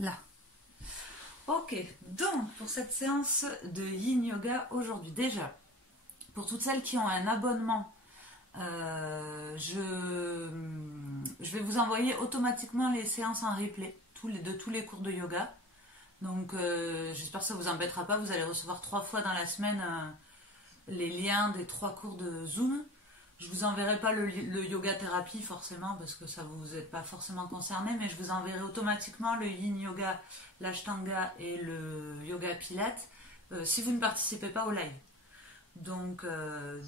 Là. Ok, donc pour cette séance de Yin Yoga aujourd'hui, déjà, pour toutes celles qui ont un abonnement, je vais vous envoyer automatiquement les séances en replay de tous les cours de yoga. Donc j'espère que ça ne vous embêtera pas, vous allez recevoir 3 fois dans la semaine les liens des 3 cours de Zoom. Je vous enverrai pas le yoga thérapie forcément parce que ça vous êtes pas forcément concerné, mais je vous enverrai automatiquement le yin yoga, l'ashtanga et le yoga pilates si vous ne participez pas au live. Donc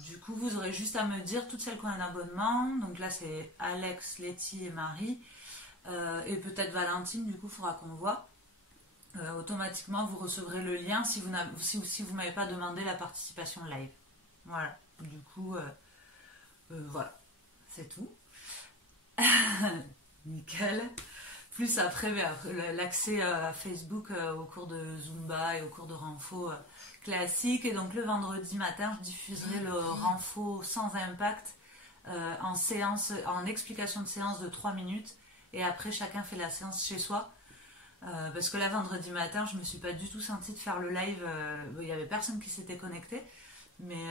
du coup vous aurez juste à me dire toutes celles qui ont un abonnement. Donc là c'est Alex, Letty et Marie et peut-être Valentine. Du coup il faudra qu'on voit. Automatiquement vous recevrez le lien si vous m'avez pas demandé la participation live. Voilà. Du coup voilà, c'est tout. Nickel. Plus après, l'accès à Facebook aux cours de Zumba et aux cours de Renfo classique. Et donc le vendredi matin, je diffuserai le Renfo sans impact en explication de séance de 3 minutes. Et après, chacun fait la séance chez soi. Parce que là, vendredi matin, je me suis pas du tout sentie de faire le live. Il n'y avait personne qui s'était connecté. Mais...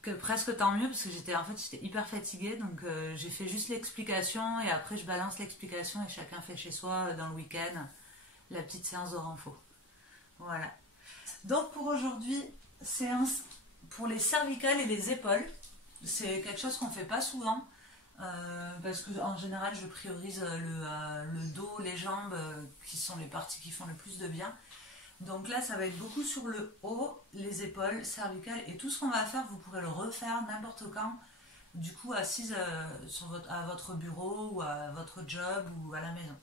que presque tant mieux parce que j'étais hyper fatiguée, donc j'ai fait juste l'explication et après je balance l'explication et chacun fait chez soi dans le week-end la petite séance de renfo. Voilà. Donc pour aujourd'hui, séance pour les cervicales et les épaules. C'est quelque chose qu'on fait pas souvent parce que en général je priorise le dos, les jambes qui sont les parties qui font le plus de bien. Donc là, ça va être beaucoup sur le haut, les épaules, cervicales et tout ce qu'on va faire, vous pourrez le refaire n'importe quand, du coup assise à votre bureau ou à votre job ou à la maison.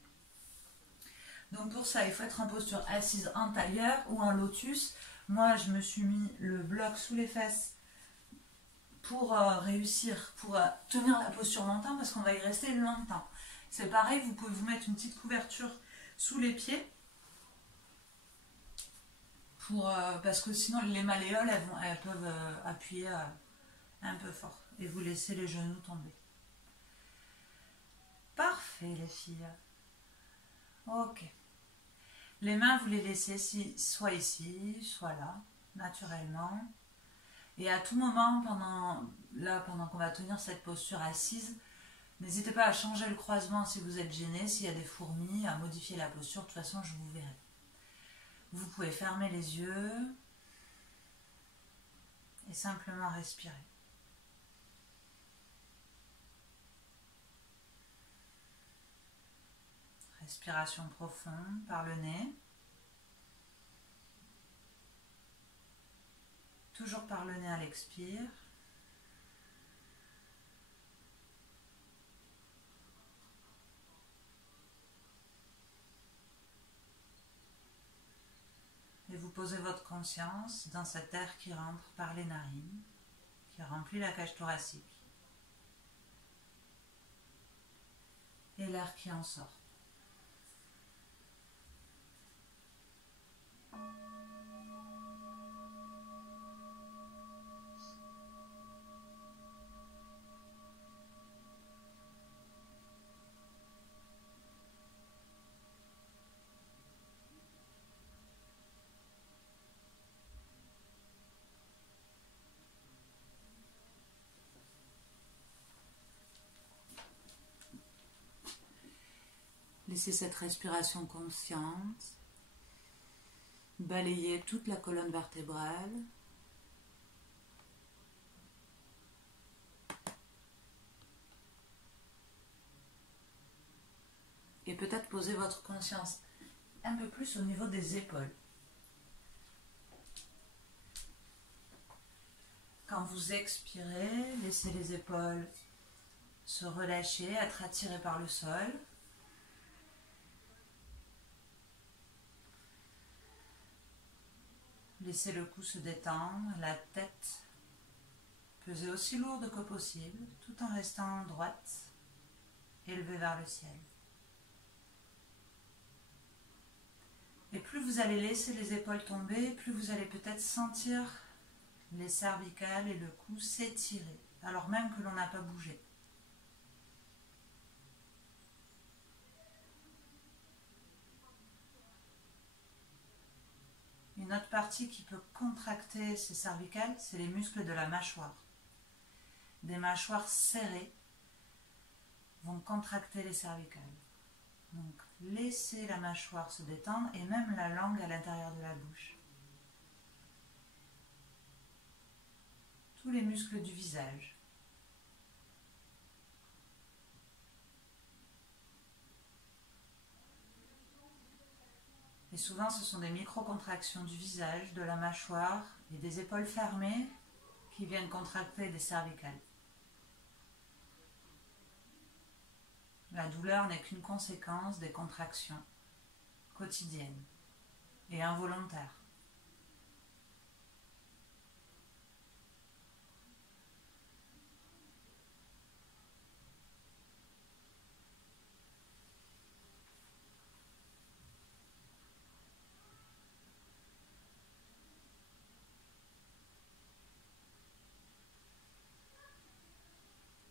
Donc pour ça, il faut être en posture assise en tailleur ou en lotus. Moi, je me suis mis le bloc sous les fesses pour tenir la posture longtemps parce qu'on va y rester longtemps. C'est pareil, vous pouvez vous mettre une petite couverture sous les pieds. Parce que sinon les malléoles elles peuvent appuyer un peu fort et vous laissez les genoux tomber. Parfait les filles. Ok. Les mains vous les laissez soit ici, soit là, naturellement. Et à tout moment pendant qu'on va tenir cette posture assise, n'hésitez pas à changer le croisement si vous êtes gêné, s'il y a des fourmis, à modifier la posture, de toute façon je vous verrai. Vous pouvez fermer les yeux et simplement respirer. Respiration profonde par le nez. Toujours par le nez à l'expire. Et vous posez votre conscience dans cet air qui rentre par les narines, qui remplit la cage thoracique. Et l'air qui en sort. Laissez cette respiration consciente balayer toute la colonne vertébrale. Et peut-être poser votre conscience un peu plus au niveau des épaules. Quand vous expirez, laissez les épaules se relâcher, être attirées par le sol. Laissez le cou se détendre, la tête peser aussi lourde que possible, tout en restant droite, élevée vers le ciel. Et plus vous allez laisser les épaules tomber, plus vous allez peut-être sentir les cervicales et le cou s'étirer, alors même que l'on n'a pas bougé. partie qui peut contracter ces cervicales, c'est les muscles de la mâchoire. Des mâchoires serrées vont contracter les cervicales. Donc, laissez la mâchoire se détendre et même la langue à l'intérieur de la bouche. Tous les muscles du visage. Et souvent, ce sont des micro-contractions du visage, de la mâchoire et des épaules fermées qui viennent contracter les cervicales. La douleur n'est qu'une conséquence des contractions quotidiennes et involontaires.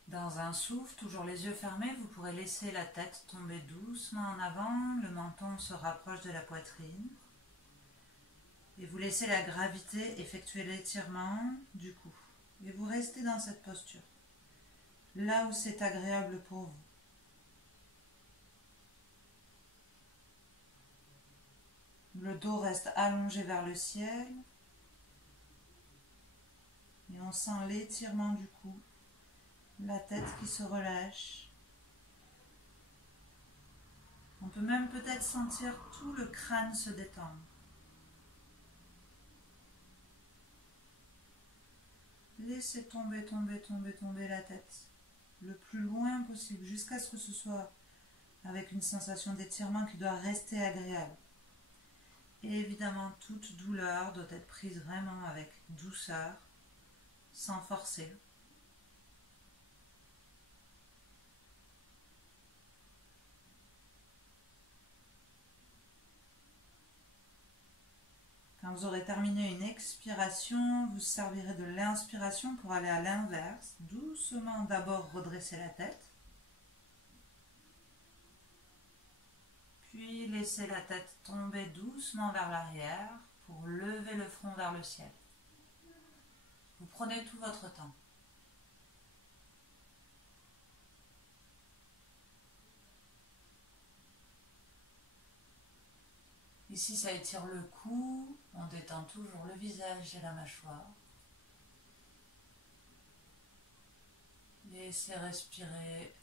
Dans un souffle, toujours les yeux fermés, vous pourrez laisser la tête tomber doucement en avant, le menton se rapproche de la poitrine. Et vous laissez la gravité effectuer l'étirement du cou. Et vous restez dans cette posture, là où c'est agréable pour vous. Le dos reste allongé vers le ciel. Et on sent l'étirement du cou. La tête qui se relâche. On peut même peut-être sentir tout le crâne se détendre. Laissez tomber, tomber, tomber, tomber la tête le plus loin possible jusqu'à ce que ce soit avec une sensation d'étirement qui doit rester agréable. Et évidemment, toute douleur doit être prise vraiment avec douceur, sans forcer. Quand vous aurez terminé une expiration, vous servirez de l'inspiration pour aller à l'inverse. Doucement d'abord redresser la tête. Puis laissez la tête tomber doucement vers l'arrière pour lever le front vers le ciel. Vous prenez tout votre temps. Ici, ça étire le cou, on détend toujours le visage et la mâchoire. Laissez respirer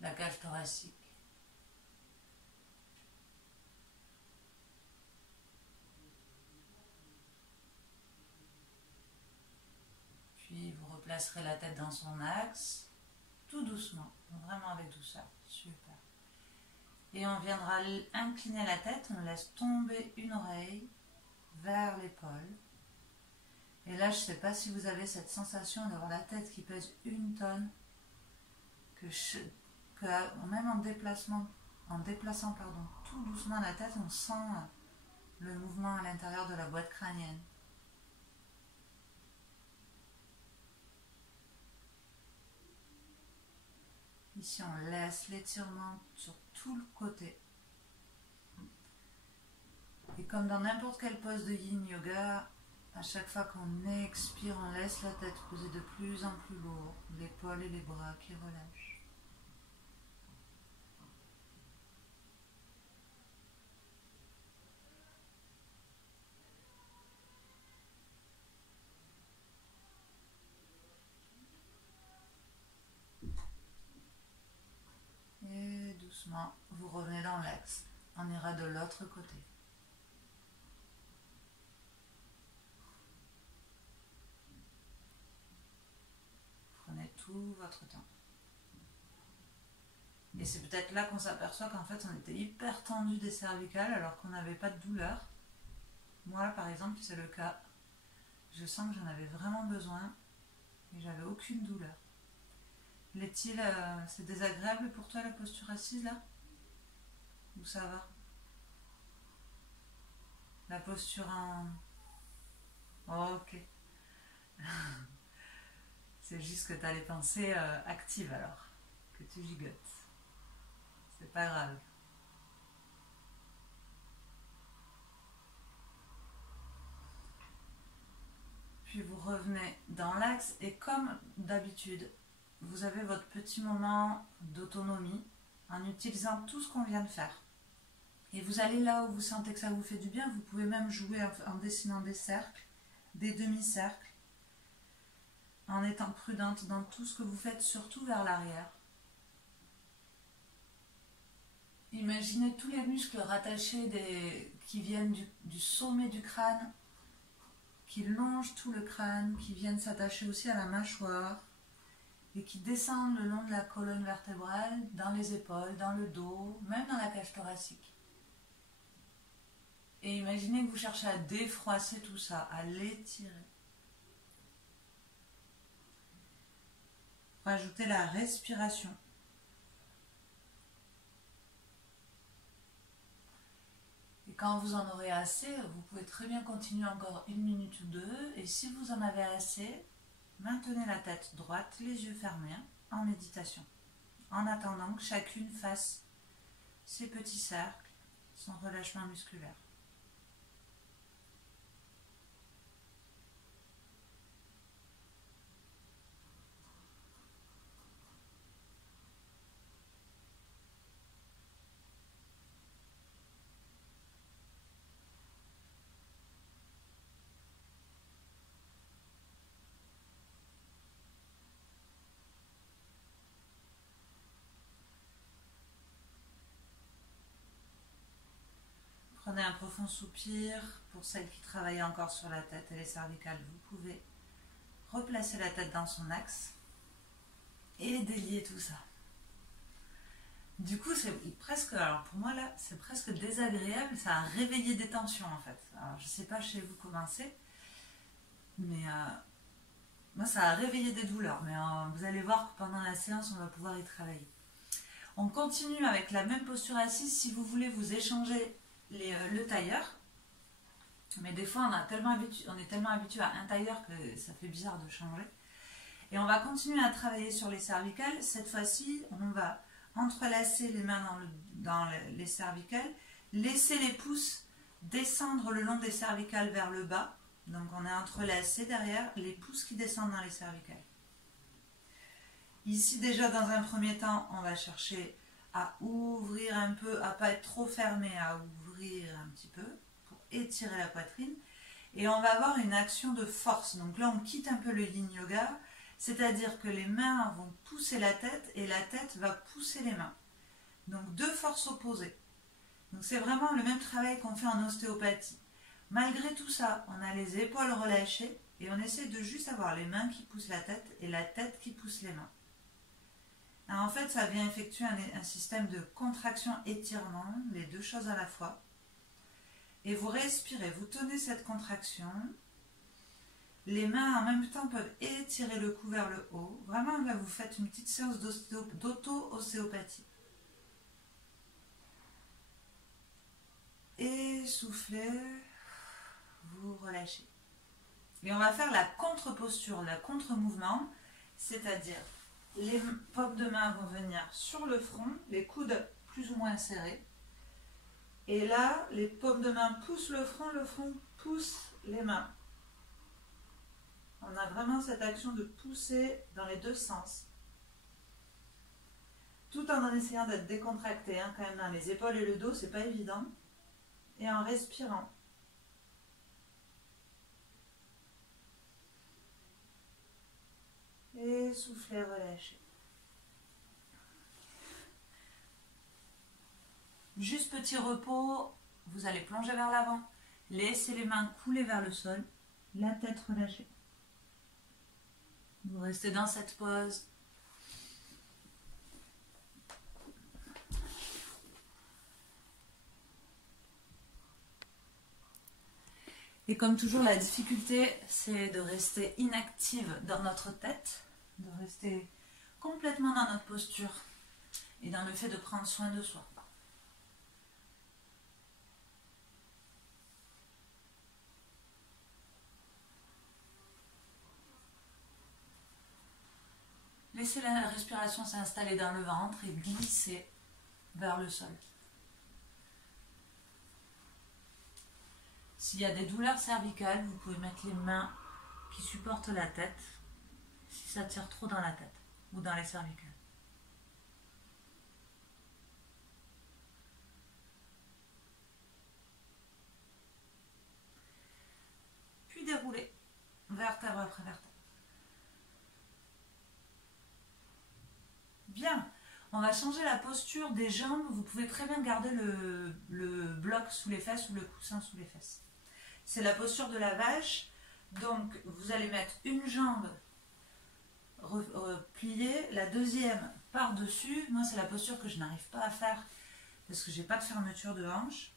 la cage thoracique. Puis vous replacerez la tête dans son axe, tout doucement, vraiment avec douceur. Super. Et on viendra incliner la tête, on laisse tomber une oreille vers l'épaule. Et là, je ne sais pas si vous avez cette sensation d'avoir la tête qui pèse 1 tonne, que même en déplaçant tout doucement la tête, on sent le mouvement à l'intérieur de la boîte crânienne. Ici, on laisse l'étirement sur tout le côté. Et comme dans n'importe quelle pose de yin yoga, à chaque fois qu'on expire, on laisse la tête poser de plus en plus lourd, l'épaule et les bras qui relâchent. Et doucement, vous revenez dans l'axe. On ira de l'autre côté. Prenez tout votre temps. Et c'est peut-être là qu'on s'aperçoit qu'en fait on était hyper tendu des cervicales alors qu'on n'avait pas de douleur. Moi par exemple c'est le cas. Je sens que j'en avais vraiment besoin et j'avais aucune douleur. L'est-il, c'est désagréable pour toi la posture assise là? Ou ça va? La posture en... Oh, ok. C'est juste que tu as les pensées actives alors, que tu gigotes. C'est pas grave. puis vous revenez dans l'axe et comme d'habitude, vous avez votre petit moment d'autonomie en utilisant tout ce qu'on vient de faire. Et vous allez là où vous sentez que ça vous fait du bien, vous pouvez même jouer en dessinant des cercles, des demi-cercles, en étant prudente dans tout ce que vous faites, surtout vers l'arrière. Imaginez tous les muscles rattachés qui viennent du sommet du crâne, qui longent tout le crâne, qui viennent s'attacher aussi à la mâchoire et qui descendent le long de la colonne vertébrale, dans les épaules, dans le dos, même dans la cage thoracique. Et imaginez que vous cherchez à défroisser tout ça, à l'étirer. Rajoutez la respiration. Et quand vous en aurez assez, vous pouvez très bien continuer encore 1 minute ou 2. Et si vous en avez assez, maintenez la tête droite, les yeux fermés, en méditation. En attendant que chacune fasse ses petits cercles, son relâchement musculaire. Prenez un profond soupir. Pour celles qui travaillent encore sur la tête et les cervicales, vous pouvez replacer la tête dans son axe et délier tout ça. Du coup, c'est presque, alors pour moi là, c'est presque désagréable, ça a réveillé des tensions en fait. Alors je ne sais pas chez vous comment c'est, mais moi ça a réveillé des douleurs, mais vous allez voir que pendant la séance, on va pouvoir y travailler. On continue avec la même posture assise. Si vous voulez vous échanger le tailleur, mais des fois on est tellement habitué à un tailleur que ça fait bizarre de changer. Et on va continuer à travailler sur les cervicales. Cette fois-ci, on va entrelacer les mains dans les cervicales, laisser les pouces descendre le long des cervicales vers le bas. Donc on est entrelacé derrière, les pouces qui descendent dans les cervicales. Ici déjà dans un premier temps, on va chercher à ouvrir un peu, à ne pas être trop fermé, à ouvrir un petit peu pour étirer la poitrine. Et on va avoir une action de force. Donc là on quitte un peu le yin yoga, c'est-à-dire que les mains vont pousser la tête et la tête va pousser les mains. Donc deux forces opposées. Donc c'est vraiment le même travail qu'on fait en ostéopathie. Malgré tout ça, on a les épaules relâchées et on essaie de juste avoir les mains qui poussent la tête et la tête qui pousse les mains. Alors en fait, ça vient effectuer un système de contraction-étirement, les deux choses à la fois. Et vous respirez, vous tenez cette contraction. Les mains en même temps peuvent étirer le cou vers le haut. Vraiment, là, vous faites une petite séance d'auto-ostéopathie. Et soufflez, vous relâchez. Et on va faire la contre-posture, la contre-mouvement, c'est-à-dire les paumes de main vont venir sur le front, les coudes plus ou moins serrés. Et là, les paumes de main poussent le front pousse les mains. On a vraiment cette action de pousser dans les deux sens. Tout en essayant d'être décontracté, quand même dans les épaules et le dos, c'est pas évident. Et en respirant. Et soufflez, relâchez. Juste petit repos, vous allez plonger vers l'avant, laissez les mains couler vers le sol, la tête relâchée. Vous restez dans cette pose. Et comme toujours, la difficulté, c'est de rester inactive dans notre tête, de rester complètement dans notre posture et dans le fait de prendre soin de soi. Laissez la respiration s'installer dans le ventre et glisser vers le sol. S'il y a des douleurs cervicales, vous pouvez mettre les mains qui supporte la tête si ça tire trop dans la tête ou dans les cervicales. Puis dérouler vertèbre après vertèbre. Bien, on va changer la posture des jambes. Vous pouvez très bien garder le bloc sous les fesses ou le coussin sous les fesses. C'est la posture de la vache. Donc, vous allez mettre une jambe pliée, la deuxième par-dessus. Moi, c'est la posture que je n'arrive pas à faire parce que j'ai pas de fermeture de hanche.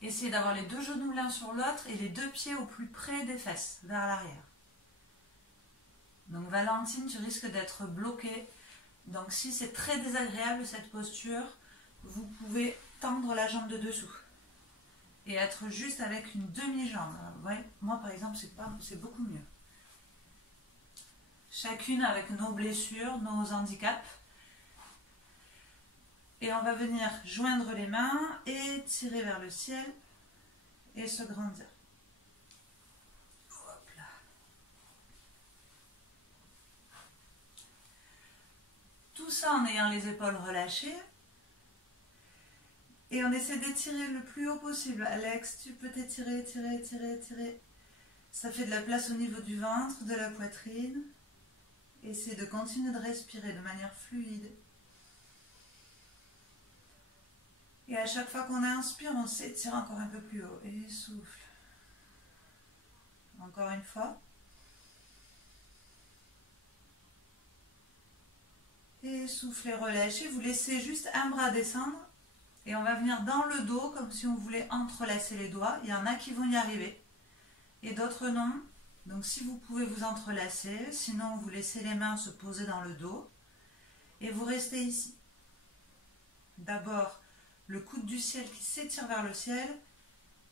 Essayez d'avoir les deux genoux l'un sur l'autre et les deux pieds au plus près des fesses, vers l'arrière. Donc Valentine, tu risques d'être bloquée. Donc si c'est très désagréable cette posture, vous pouvez tendre la jambe de dessous et être juste avec une demi-jambe. Ouais, moi par exemple, c'est beaucoup mieux. Chacune avec nos blessures, nos handicaps. Et on va venir joindre les mains et tirer vers le ciel et se grandir. Hop là. Tout ça en ayant les épaules relâchées. Et on essaie d'étirer le plus haut possible. Alex, tu peux t'étirer, étirer, étirer, étirer. Ça fait de la place au niveau du ventre, de la poitrine. Essayez de continuer de respirer de manière fluide. Et à chaque fois qu'on inspire, on s'étire encore un peu plus haut. Et souffle. Encore une fois. Et soufflez, relâchez. Vous laissez juste un bras descendre. Et on va venir dans le dos comme si on voulait entrelacer les doigts. Il y en a qui vont y arriver. Et d'autres non. Donc si vous pouvez vous entrelacer. Sinon vous laissez les mains se poser dans le dos. Et vous restez ici. D'abord le coude du ciel qui s'étire vers le ciel.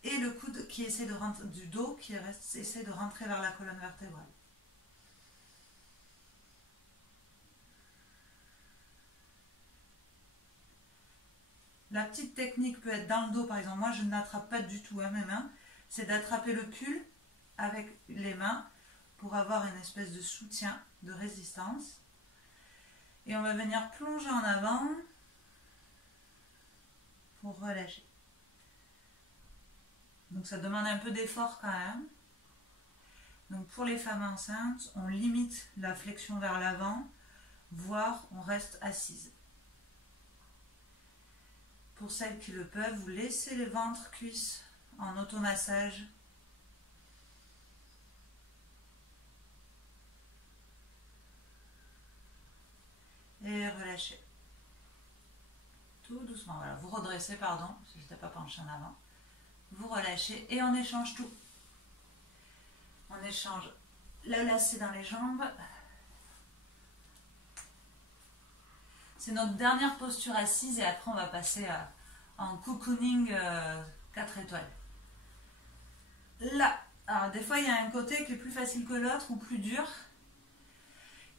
Et le coude qui essaie de rentrer du dos qui essaie de rentrer vers la colonne vertébrale. La petite technique peut être dans le dos, par exemple. Moi, je n'attrape pas du tout mes mains. C'est d'attraper le pull avec les mains pour avoir une espèce de soutien, de résistance. Et on va venir plonger en avant pour relâcher. Donc ça demande un peu d'effort quand même. Donc pour les femmes enceintes, on limite la flexion vers l'avant, voire on reste assise. Pour celles qui le peuvent, vous laissez les ventres cuisses en automassage. Et relâchez. Tout doucement. Voilà, vous redressez, pardon, si je n'étais pas penché en avant. Vous relâchez et on échange tout. On échange le lacet dans les jambes. C'est notre dernière posture assise et après on va passer en cocooning 4 étoiles. Là, alors des fois il y a un côté qui est plus facile que l'autre ou plus dur.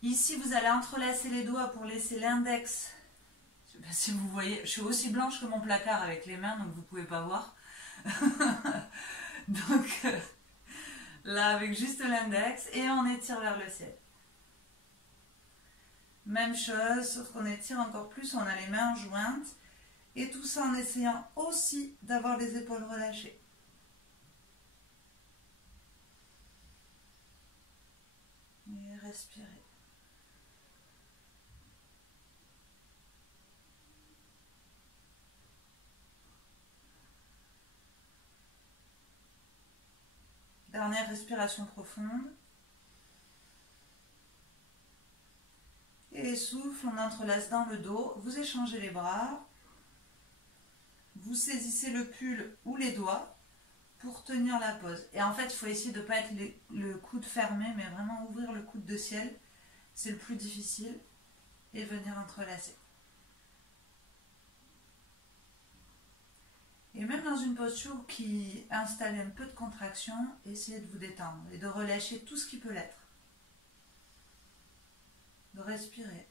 Ici vous allez entrelacer les doigts pour laisser l'index. Je ne sais pas si vous voyez, je suis aussi blanche que mon placard avec les mains donc vous ne pouvez pas voir. Donc là avec juste l'index et on étire vers le ciel. Même chose, sauf qu'on étire encore plus, on a les mains jointes. Et tout ça en essayant aussi d'avoir les épaules relâchées. Et respirez. Dernière respiration profonde. Et souffle, on entrelace dans le dos. Vous échangez les bras. Vous saisissez le pull ou les doigts pour tenir la pose. Et en fait, il faut essayer de ne pas être le coude fermé, mais vraiment ouvrir le coude de ciel. C'est le plus difficile. Et venir entrelacer. Et même dans une posture qui installe un peu de contraction, essayez de vous détendre et de relâcher tout ce qui peut l'être. De respirer.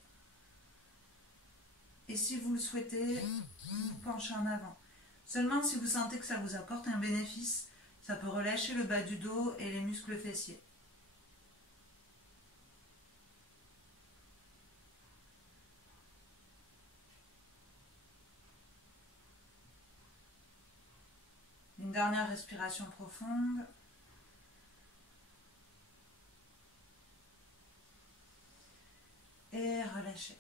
Et si vous le souhaitez, vous penchez en avant. Seulement si vous sentez que ça vous apporte un bénéfice, Ça peut relâcher le bas du dos et les muscles fessiers. Une dernière respiration profonde. Et relâchez.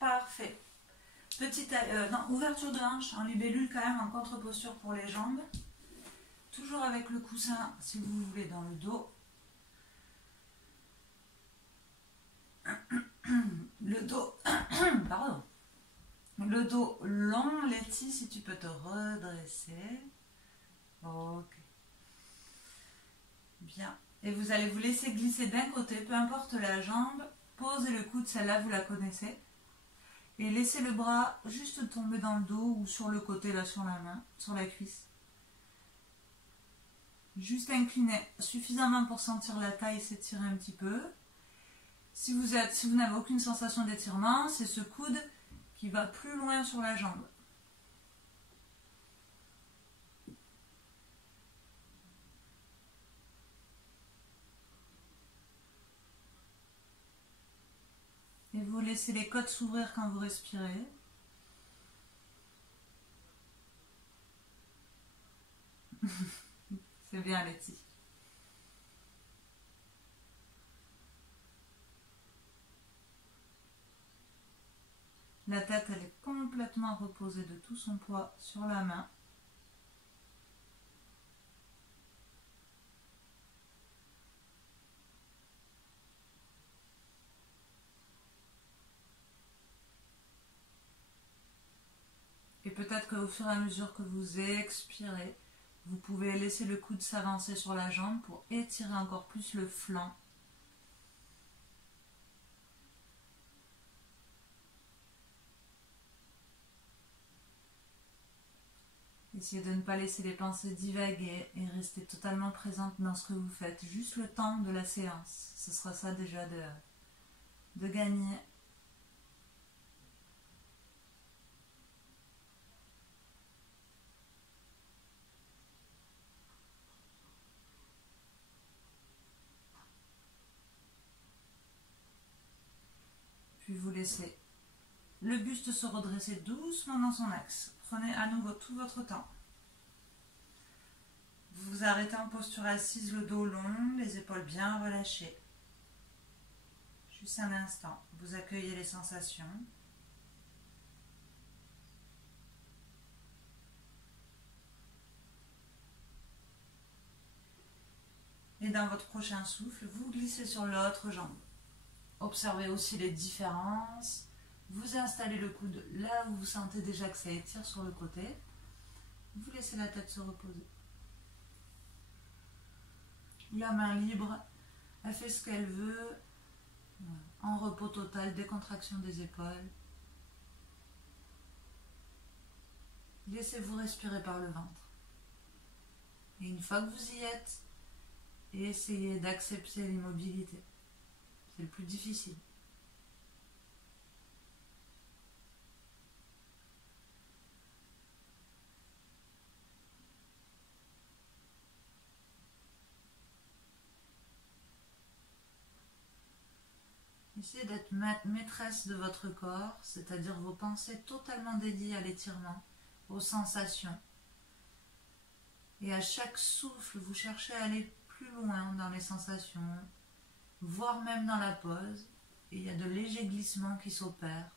Parfait. Petite ouverture de hanche en libellule quand même en contre-posture pour les jambes. Toujours avec le coussin si vous voulez dans le dos. Le dos, pardon. Le dos long, Letty, si tu peux te redresser. Ok. Bien. Et vous allez vous laisser glisser d'un côté, peu importe la jambe. Posez le coude, celle-là vous la connaissez. Et laissez le bras juste tomber dans le dos ou sur le côté, là, sur la main, sur la cuisse. Juste incliner suffisamment pour sentir la taille s'étirer un petit peu. Si vous n'avez aucune sensation d'étirement, c'est ce coude qui va plus loin sur la jambe. Et vous laissez les côtes s'ouvrir quand vous respirez. C'est bien, Letty. La tête, elle est complètement reposée de tout son poids sur la main. Et peut-être qu'au fur et à mesure que vous expirez, vous pouvez laisser le coude s'avancer sur la jambe pour étirer encore plus le flanc. Essayez de ne pas laisser les pensées divaguer et rester totalement présente dans ce que vous faites. Juste le temps de la séance. Ce sera ça déjà de gagner. Puis vous laissez le buste se redresser doucement dans son axe. Prenez à nouveau tout votre temps. Vous vous arrêtez en posture assise, le dos long, les épaules bien relâchées. Juste un instant, vous accueillez les sensations. Et dans votre prochain souffle, vous glissez sur l'autre jambe. Observez aussi les différences. Vous installez le coude là où vous sentez déjà que ça étire sur le côté. Vous laissez la tête se reposer. La main libre, elle fait ce qu'elle veut. En repos total, décontraction des épaules. Laissez-vous respirer par le ventre. Et une fois que vous y êtes, essayez d'accepter l'immobilité. C'est le plus difficile. Essayez d'être maîtresse de votre corps, c'est-à-dire vos pensées totalement dédiées à l'étirement, aux sensations. Et à chaque souffle, vous cherchez à aller plus loin dans les sensations, voire même dans la pause. Et il y a de légers glissements qui s'opèrent.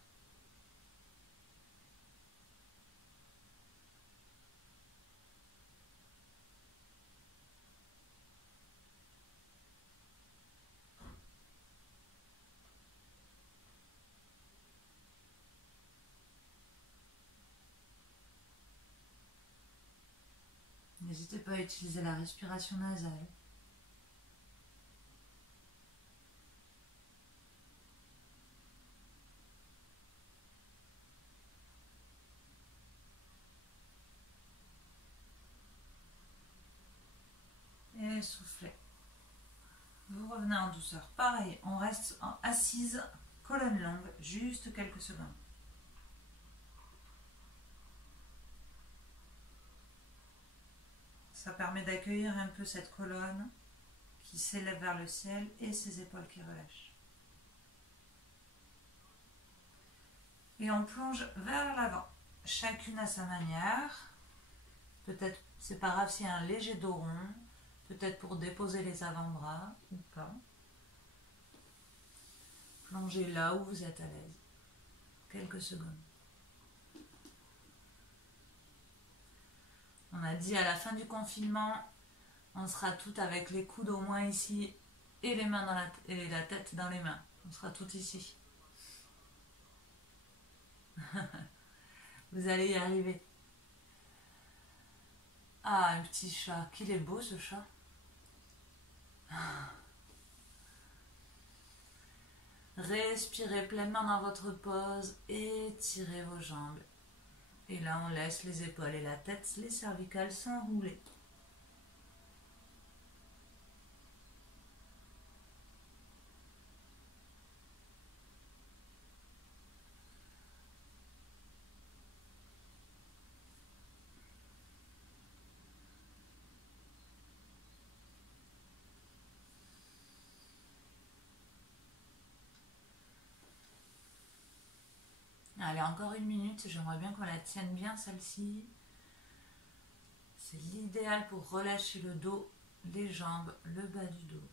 N'hésitez pas à utiliser la respiration nasale. Et soufflez. Vous revenez en douceur. Pareil, on reste assise, colonne longue, juste quelques secondes. Ça permet d'accueillir un peu cette colonne qui s'élève vers le ciel et ses épaules qui relâchent. Et on plonge vers l'avant, chacune à sa manière. Peut-être, c'est pas grave s'il y a un léger dos rond, peut-être pour déposer les avant-bras ou pas. Plongez là où vous êtes à l'aise. Quelques secondes. On a dit à la fin du confinement, on sera toutes avec les coudes au moins ici et les mains dans et la tête dans les mains. On sera toutes ici. Vous allez y arriver. Ah, un petit chat. Qu'il est beau ce chat. Respirez pleinement dans votre pose et étirez vos jambes. Et là, on laisse les épaules et la tête, les cervicales s'enrouler. Allez, encore une minute, j'aimerais bien qu'on la tienne bien celle-ci. C'est l'idéal pour relâcher le dos, les jambes, le bas du dos.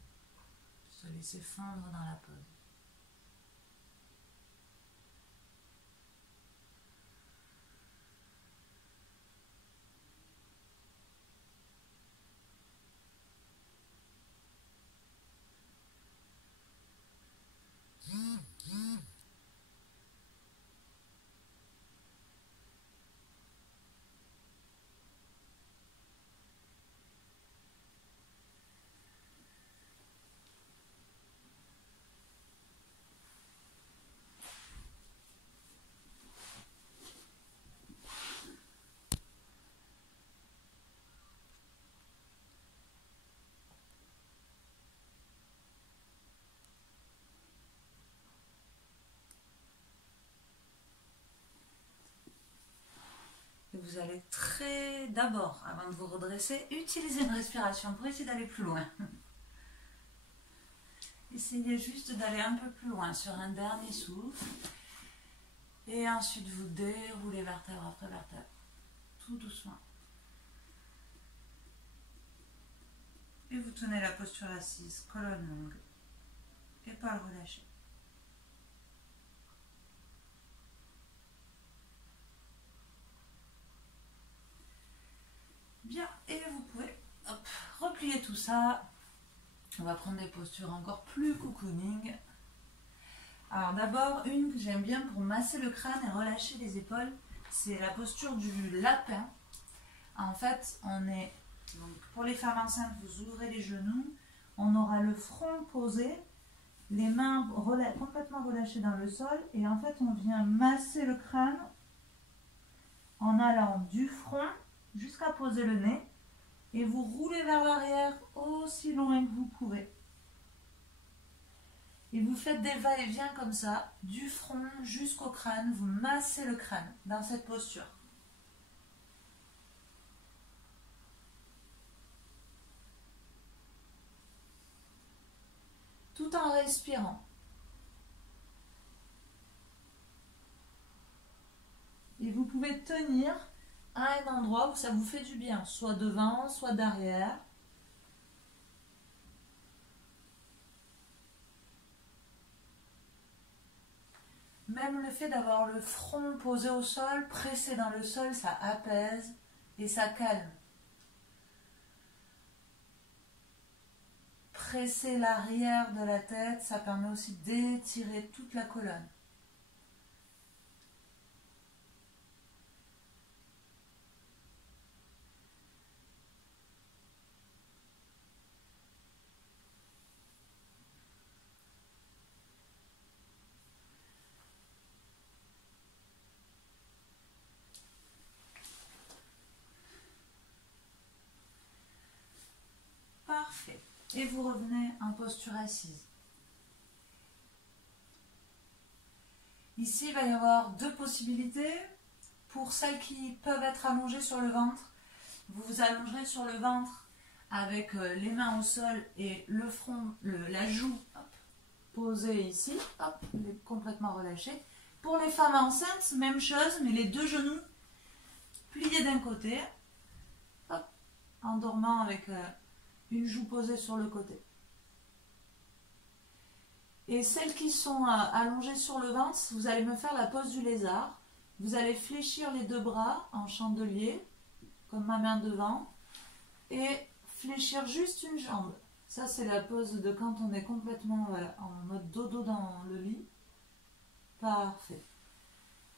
Se laisser fondre dans la pose. Et vous allez d'abord, avant de vous redresser, utiliser une respiration pour essayer d'aller plus loin. Essayez juste d'aller un peu plus loin sur un dernier souffle. Et ensuite vous déroulez vertèbre après vertèbre. Tout doucement. Et vous tenez la posture assise, colonne longue. Épaules relâchées. Bien, et vous pouvez replier tout ça. On va prendre des postures encore plus cocooning. Alors d'abord, une que j'aime bien pour masser le crâne et relâcher les épaules, c'est la posture du lapin. En fait, donc pour les femmes enceintes, vous ouvrez les genoux, on aura le front posé, les mains complètement relâchées dans le sol, et en fait on vient masser le crâne en allant du front jusqu'à poser le nez, et vous roulez vers l'arrière aussi loin que vous pouvez. Et vous faites des va-et-vient comme ça, du front jusqu'au crâne, vous massez le crâne dans cette posture. Tout en respirant. Et vous pouvez tenir à un endroit où ça vous fait du bien, soit devant, soit derrière. Même le fait d'avoir le front posé au sol, pressé dans le sol, ça apaise et ça calme. Presser l'arrière de la tête, ça permet aussi d'étirer toute la colonne. Parfait. Et vous revenez en posture assise. Ici, il va y avoir deux possibilités. Pour celles qui peuvent être allongées sur le ventre, Vous vous allongerez sur le ventre avec les mains au sol et le front, la joue posée ici, hop, complètement relâchée. Pour les femmes enceintes, même chose, mais les deux genoux pliés d'un côté, hop, en dormant avec une joue posée sur le côté. Et celles qui sont allongées sur le ventre, vous allez me faire la pose du lézard. Vous allez fléchir les deux bras en chandelier, comme ma main devant, et fléchir juste une jambe. Ça, c'est la pose de quand on est complètement en mode dodo dans le lit. Parfait.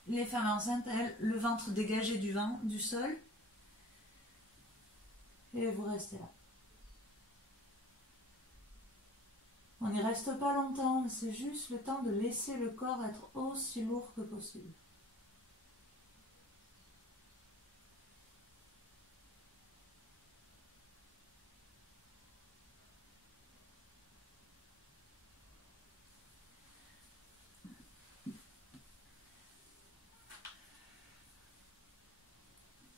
Les femmes enceintes, elles, le ventre dégagé du sol. Et vous restez là. On n'y reste pas longtemps, c'est juste le temps de laisser le corps être aussi lourd que possible.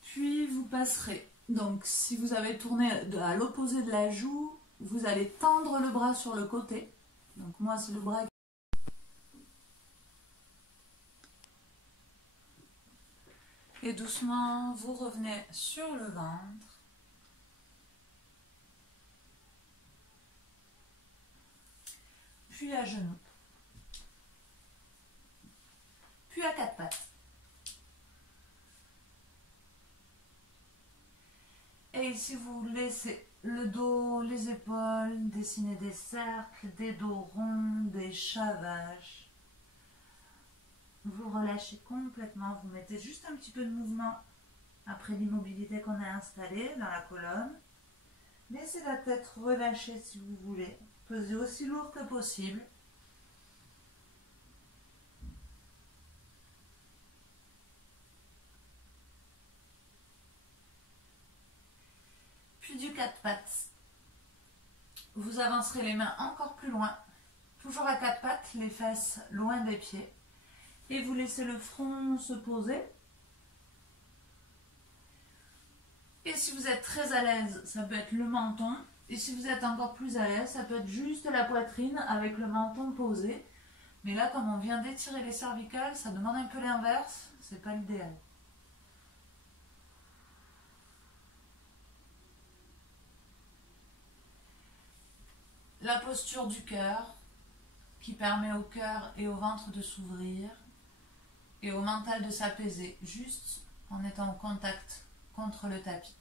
Puis vous passerez. Donc si vous avez tourné à l'opposé de la joue, vous allez tendre le bras sur le côté. Donc moi c'est le bras. Et doucement, vous revenez sur le ventre. Puis à genoux. Puis à quatre pattes. Et ici, vous laissez le dos, les épaules, dessiner des cercles, des dos ronds, des chavages. Vous relâchez complètement, vous mettez juste un petit peu de mouvement après l'immobilité qu'on a installée dans la colonne. Laissez la tête relâchée si vous voulez. Pesez aussi lourd que possible. Puis du quatre pattes. Vous avancerez les mains encore plus loin. Toujours à quatre pattes, les fesses loin des pieds. Et vous laissez le front se poser. Et si vous êtes très à l'aise, ça peut être le menton. Et si vous êtes encore plus à l'aise, ça peut être juste la poitrine avec le menton posé. Mais là, comme on vient d'étirer les cervicales, ça demande un peu l'inverse. C'est pas l'idéal. La posture du cœur, qui permet au cœur et au ventre de s'ouvrir et au mental de s'apaiser, juste en étant en contact contre le tapis.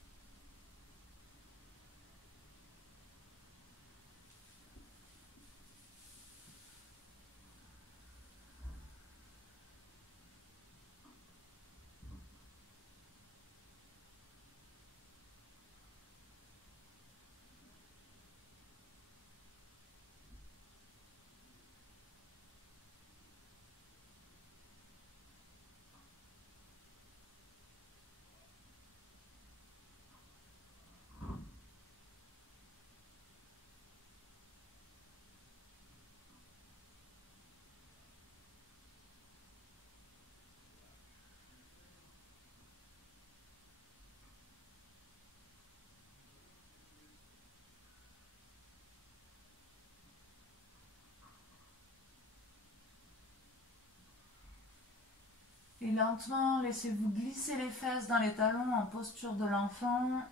Et lentement, laissez-vous glisser les fesses dans les talons en posture de l'enfant.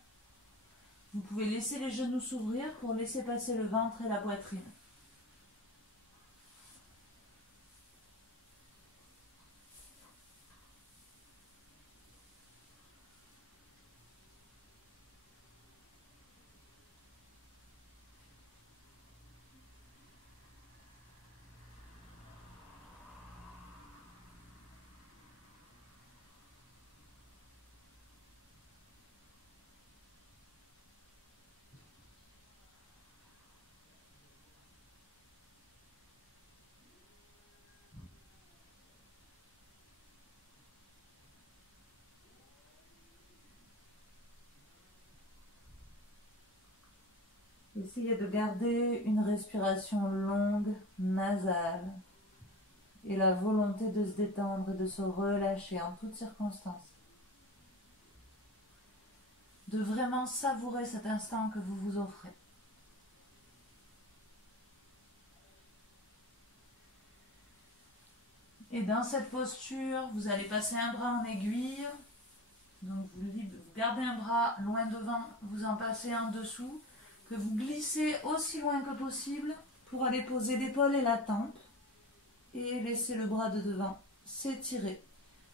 Vous pouvez laisser les genoux s'ouvrir pour laisser passer le ventre et la poitrine. Essayez de garder une respiration longue, nasale, et la volonté de se détendre et de se relâcher en toutes circonstances. de vraiment savourer cet instant que vous vous offrez. Et dans cette posture, vous allez passer un bras en aiguille. Donc vous gardez un bras loin devant, vous en passez un dessous, que vous glissez aussi loin que possible pour aller poser l'épaule et la tempe. Et laisser le bras de devant s'étirer.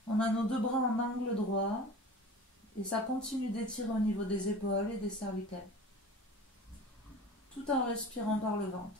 On a nos deux bras en angle droit. Et ça continue d'étirer au niveau des épaules et des cervicales. Tout en respirant par le ventre.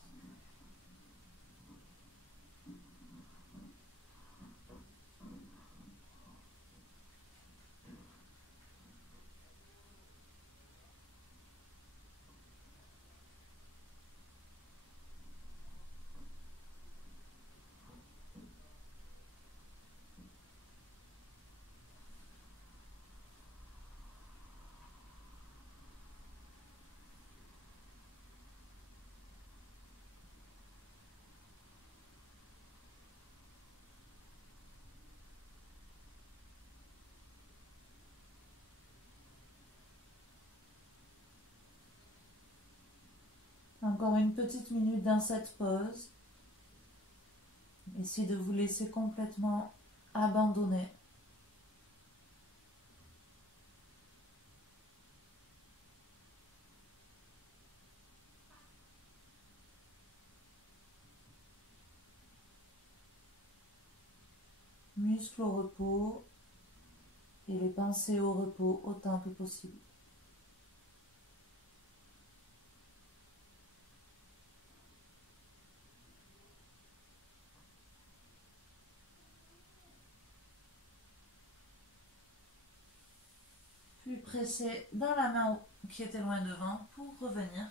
Encore une petite minute dans cette pause. Essayez de vous laisser complètement abandonner. Muscles au repos et les pensées au repos autant que possible. Puis pressez dans la main qui était loin devant pour revenir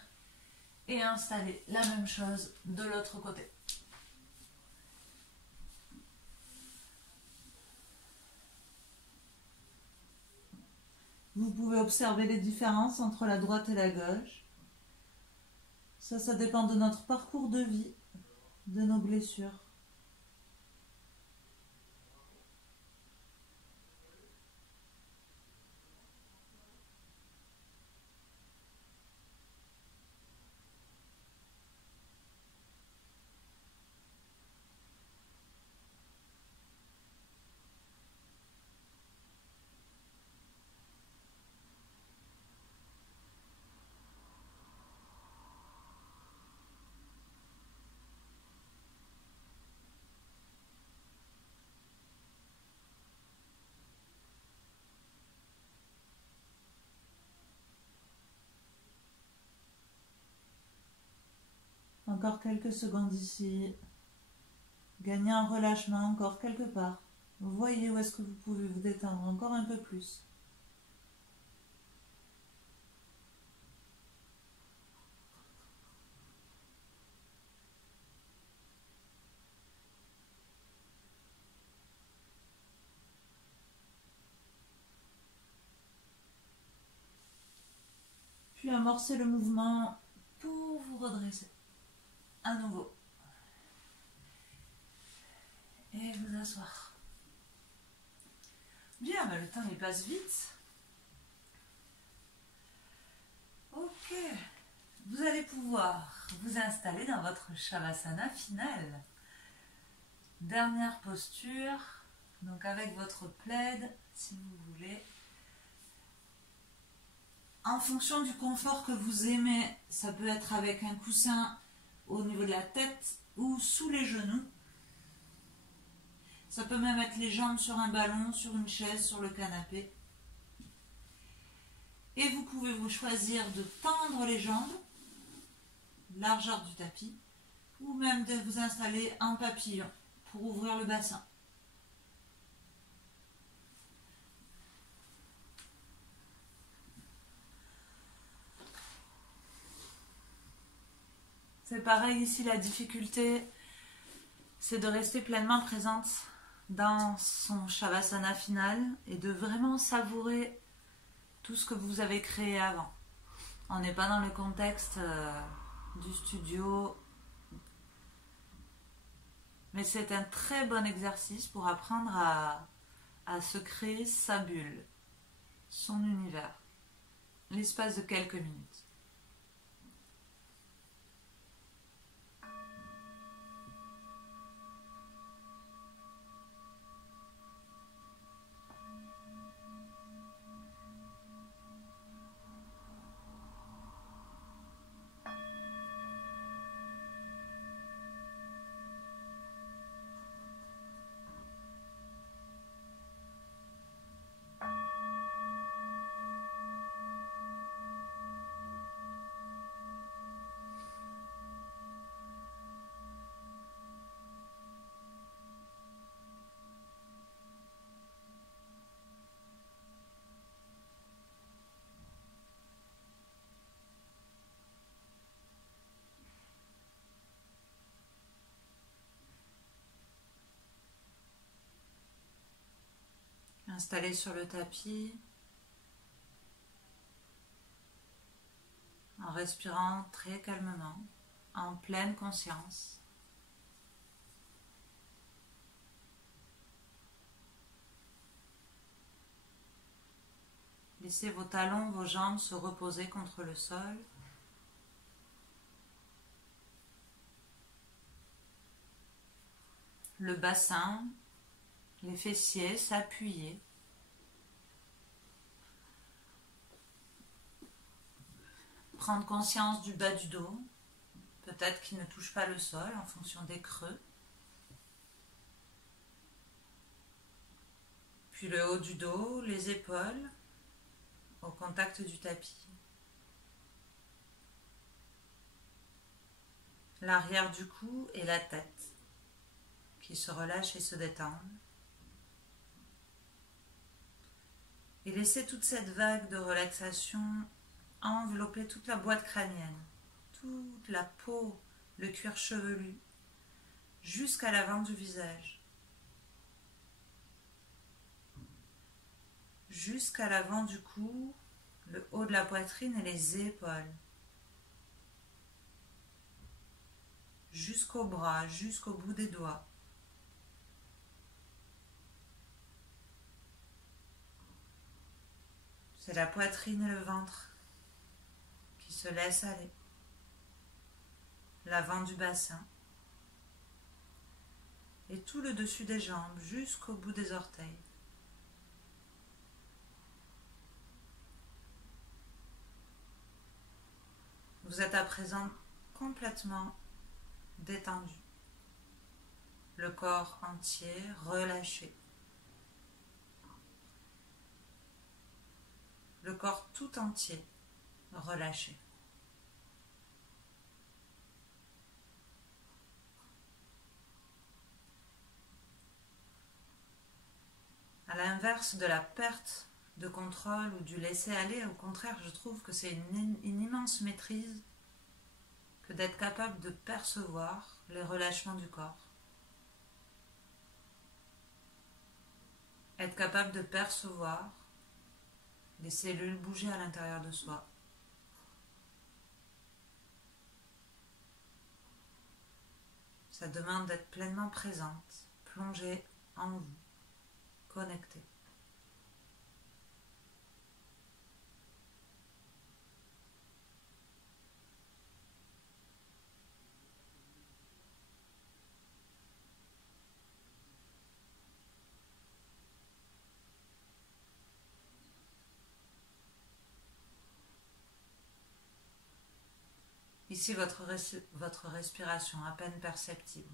et installer la même chose de l'autre côté. Vous pouvez observer les différences entre la droite et la gauche. Ça dépend de notre parcours de vie, de nos blessures. Encore quelques secondes ici. Gagnez un relâchement encore quelque part. Vous voyez où est-ce que vous pouvez vous détendre encore un peu plus. Puis amorcez le mouvement pour vous redresser. À nouveau. Et vous asseoir. Bien, le temps il passe vite. Ok. Vous allez pouvoir vous installer dans votre Shavasana final. Dernière posture. Donc avec votre plaid, si vous voulez. En fonction du confort que vous aimez, ça peut être avec un coussin au niveau de la tête ou sous les genoux. Ça peut même être les jambes sur un ballon, sur une chaise, sur le canapé. Et vous pouvez vous choisir de tendre les jambes, largeur du tapis, ou même de vous installer en papillon pour ouvrir le bassin. C'est pareil ici, la difficulté, c'est de rester pleinement présente dans son Shavasana final et de vraiment savourer tout ce que vous avez créé avant. On n'est pas dans le contexte du studio, mais c'est un très bon exercice pour apprendre à se créer sa bulle, son univers. l'espace de quelques minutes. Installé sur le tapis, en respirant très calmement, en pleine conscience. Laissez vos talons, vos jambes se reposer contre le sol. Le bassin, les fessiers s'appuyer. Prendre conscience du bas du dos, peut-être qu'il ne touche pas le sol en fonction des creux. Puis le haut du dos, les épaules au contact du tapis. L'arrière du cou et la tête qui se relâchent et se détendent. Et laissez toute cette vague de relaxation envelopper toute la boîte crânienne, toute la peau, le cuir chevelu, jusqu'à l'avant du visage. Jusqu'à l'avant du cou, le haut de la poitrine et les épaules. Jusqu'aux bras, jusqu'au bout des doigts. C'est la poitrine et le ventre qui se laissent aller. L'avant du bassin. Et tout le dessus des jambes jusqu'au bout des orteils. Vous êtes à présent complètement détendu. Le corps entier relâché. Le corps tout entier relâché. À l'inverse de la perte de contrôle ou du laisser-aller, au contraire, je trouve que c'est une immense maîtrise que d'être capable de percevoir les relâchements du corps. Être capable de percevoir les cellules bouger à l'intérieur de soi. Ça demande d'être pleinement présente, plongée en vous, connectée. Ici, votre respiration à peine perceptible.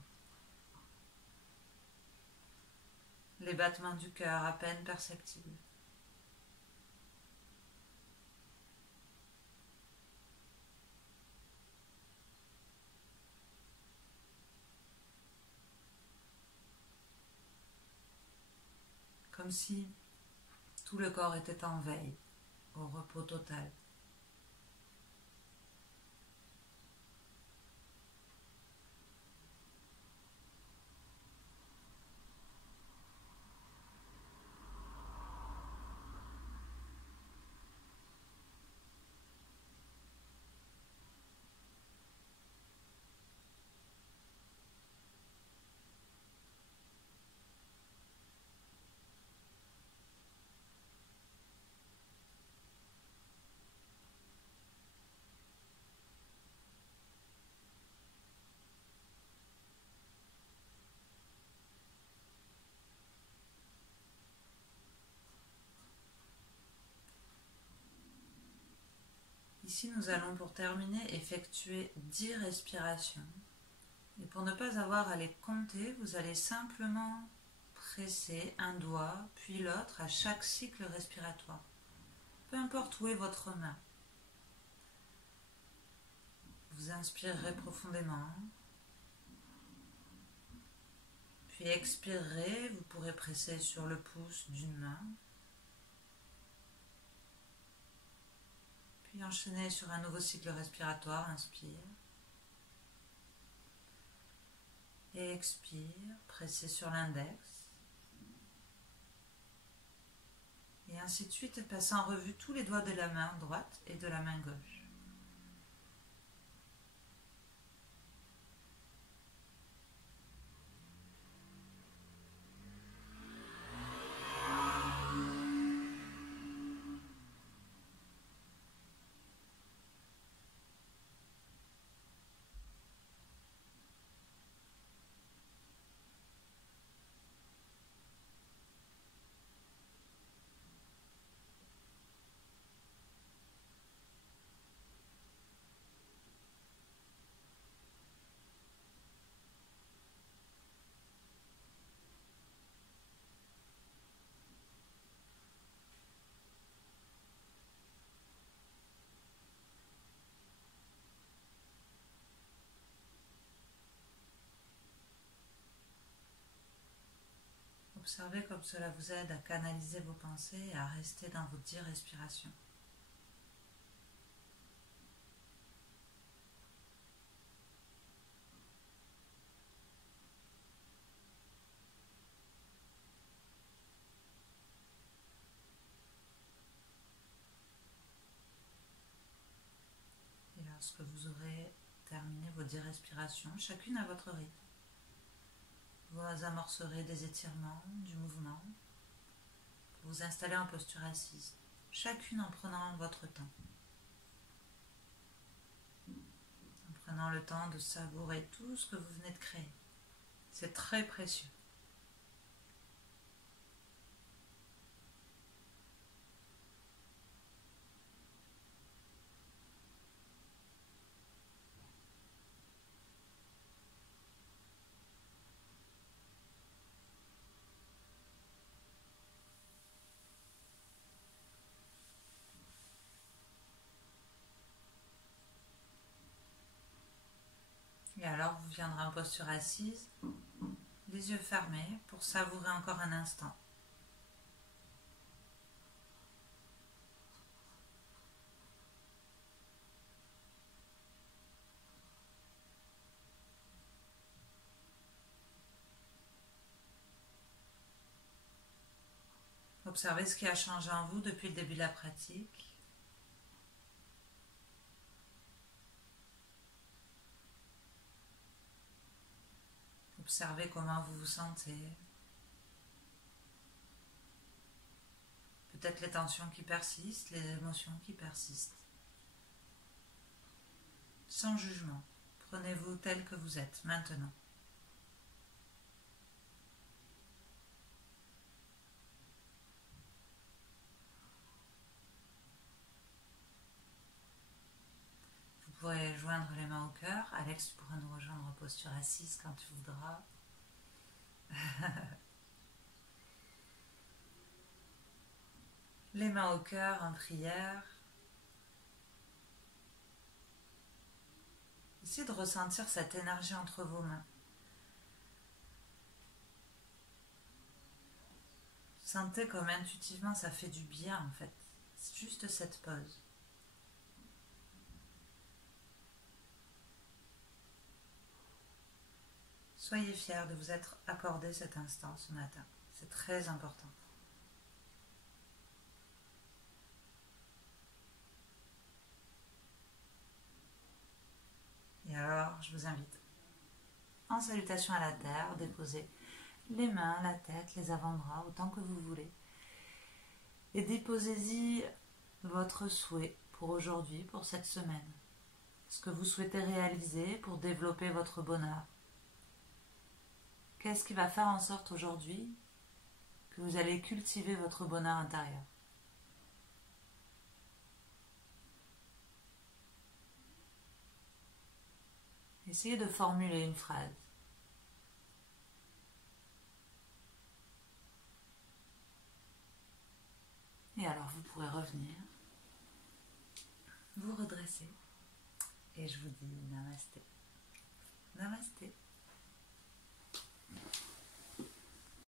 Les battements du cœur à peine perceptibles. Comme si tout le corps était en veille, au repos total. Ici, nous allons pour terminer effectuer 10 respirations. Et pour ne pas avoir à les compter, vous allez simplement presser un doigt puis l'autre à chaque cycle respiratoire. Peu importe où est votre main. Vous inspirerez profondément. Puis expirerez, vous pourrez presser sur le pouce d'une main. Puis enchaînez sur un nouveau cycle respiratoire, inspire. Et expire, pressez sur l'index. Et ainsi de suite, passez en revue tous les doigts de la main droite et de la main gauche. Observez comme cela vous aide à canaliser vos pensées et à rester dans vos 10 respirations. Et lorsque vous aurez terminé vos 10 respirations, chacune à votre rythme, vous amorcerez des étirements, du mouvement, pour vous installer en posture assise, chacune en prenant votre temps. En prenant le temps de savourer tout ce que vous venez de créer. C'est très précieux. Et alors, vous viendrez en posture assise, les yeux fermés, pour savourer encore un instant. Observez ce qui a changé en vous depuis le début de la pratique. Observez comment vous vous sentez. Peut-être les tensions qui persistent, les émotions qui persistent. Sans jugement, prenez-vous tel que vous êtes maintenant. Vous pourrez joindre les mains au cœur. Alex pourra nous rejoindre en posture assise quand tu voudras. Les mains au cœur en prière. Essayez de ressentir cette énergie entre vos mains. Sentez comme intuitivement ça fait du bien en fait. C'est juste cette pause. Soyez fiers de vous être accordé cet instant ce matin. C'est très important. Et alors, je vous invite, en salutation à la terre, déposer les mains, la tête, les avant-bras, autant que vous voulez. Et déposez-y votre souhait pour aujourd'hui, pour cette semaine. Ce que vous souhaitez réaliser pour développer votre bonheur. Qu'est-ce qui va faire en sorte aujourd'hui que vous allez cultiver votre bonheur intérieur? Essayez de formuler une phrase. Et alors vous pourrez revenir, vous redresser. Et je vous dis namasté. Namasté.